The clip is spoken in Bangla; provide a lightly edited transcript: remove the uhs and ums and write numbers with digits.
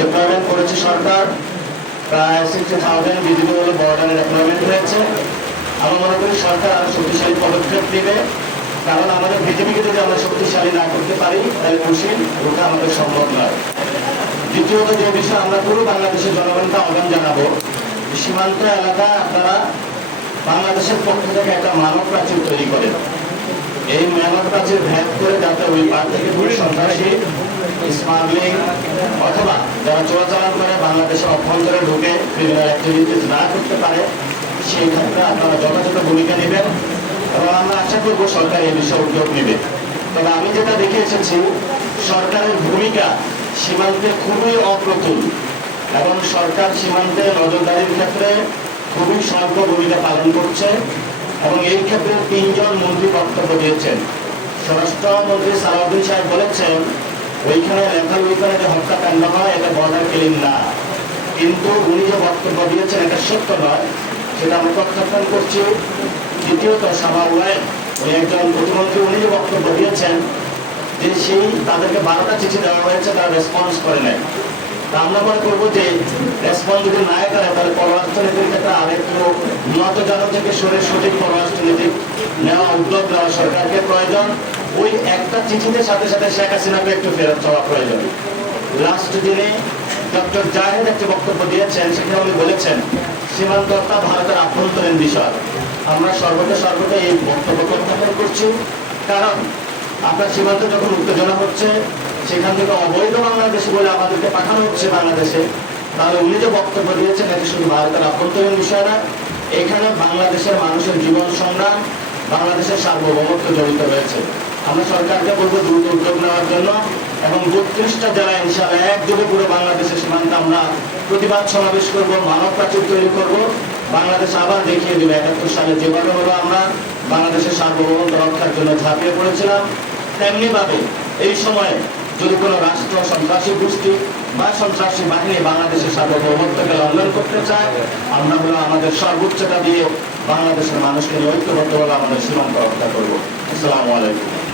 ডিপ্লয়মেন্ট করেছে সরকার, প্রায় 60,000 বিজিবি হলো বর্ডারে ডিপ্লয়মেন্ট হয়েছে। আমি মনে করি সরকার আরো শক্তিশালী পদক্ষেপ নেবে, কারণ আমাদের বিজেপিকে যদি আমরা শক্তিশালী না করতে পারি তাহলে মুশকিল, ওটা আমাদের সম্ভব নয়। দ্বিতীয়ত যে বিষয় আমরা পুরো বাংলাদেশের জনগণকে আহ্বান জানাবো, সীমান্ত এলাকা আপনারা বাংলাদেশের পক্ষ থেকে একটা মানব প্রাচীর তৈরি করেন। এই মানব প্রাচীর ভেদ করে যাতে ওই পার থেকে সন্ত্রাসী, স্মাগলিং অথবা যারা চোরাচালান করে বাংলাদেশের অভ্যন্তরে ঢুকে ক্রিমিনাল অ্যাক্টিভিটিস না করতে পারে, সেই ক্ষেত্রে আপনারা যথাযথ ভূমিকা নেবেন এবং আমরা আশা করবো সরকার এই বিষয়ে উদ্যোগ নেবে। তবে আমি যেটা দেখে এসেছি, সরকারের ভূমিকা সীমান্তে খুবই অপ্রতুল এবং সরকার সীমান্তে নজরদারির ক্ষেত্রে খুবই স্বল্প ভূমিকা পালন করছে এবং এই ক্ষেত্রে 3 জন মন্ত্রী বক্তব্য দিয়েছেন। স্বরাষ্ট্রমন্ত্রী সালাউদ্দিন সাহেব বলেছেন ওইখানে ওইখানে যে হত্যাকাণ্ড হয় এটা বর্ডার কিলিং না, কিন্তু উনি যে বক্তব্য দিয়েছেন এটা সত্য নয়, সেটা আমরা প্রত্যাখ্যান করছি। দ্বিতীয়ত সাভাওয়ায় উনি একজন প্রতিমন্ত্রী, উনি যে বক্তব্য দিয়েছেন যে সেই তাদেরকে 12টা চিঠি দেওয়া হয়েছে, তারা রেসপন্স করে নেয়। আমরা মনে করবো যে রেসপন্স যদি না করে তাহলে পররাষ্ট্রনীতির ক্ষেত্রে আরেকটু উন্নত জানো থেকে সঠিক পররাষ্ট্রনীতি নেওয়া, উদ্যোগ নেওয়া সরকারকে প্রয়োজন। ওই একটা চিঠিতে সাথে সাথে শেখ হাসিনাকে একটু ফেরত চাওয়া প্রয়োজন। লাস্ট দিনে ডক্টর জাহেদ একটি বক্তব্য দিয়েছেন, সেখানে উনি বলেছেন সীমান্ত হত্যা ভারতের আভ্যন্তরীণ বিষয়। আমরা সর্বদা এই বক্তব্য প্রত্যাখ্যান করছি, কারণ আপনার সীমান্তে যখন উত্তেজনা হচ্ছে, সেখান থেকে অবৈধ বাংলাদেশে বলে আমাদেরকে পাঠানো হচ্ছে বাংলাদেশে, তাহলে উনি যে বক্তব্য দিয়েছেন এটি শুধু ভারতের আভ্যন্তরীণ বিষয় না, এখানে বাংলাদেশের মানুষের জীবন সংগ্রাম, বাংলাদেশের সার্বভৌমত্ব জড়িত রয়েছে। আমরা সরকারকে বলবো দ্রুত উদ্যোগ নেওয়ার জন্য এবং 32টা জেলায় ইনশাআল্লাহ একযোগে পুরো বাংলাদেশের সীমান্তে আমরা প্রতিবাদ সমাবেশ করবো, মানব প্রাচীর তৈরি করবো। বাংলাদেশ আবার দেখিয়ে দেবে 71 সালে যেভাবে হলো আমরা বাংলাদেশের সার্বভৌমত্ব রক্ষার জন্য ঝাঁপিয়ে পড়েছিলাম, তেমনি ভাবে এই সময়ে যদি কোনো রাষ্ট্র সন্ত্রাসী গোষ্ঠী বা সন্ত্রাসী বাহিনী বাংলাদেশের সার্বভৌমত্বকে লঙ্ঘন করতে চায়, আমরা হলো আমাদের সর্বোচ্চটা দিয়ে বাংলাদেশের মানুষকে ঐক্যবদ্ধভাবে আমাদের সীমান্ত রক্ষা করবো। আসসালামু আলাইকুম।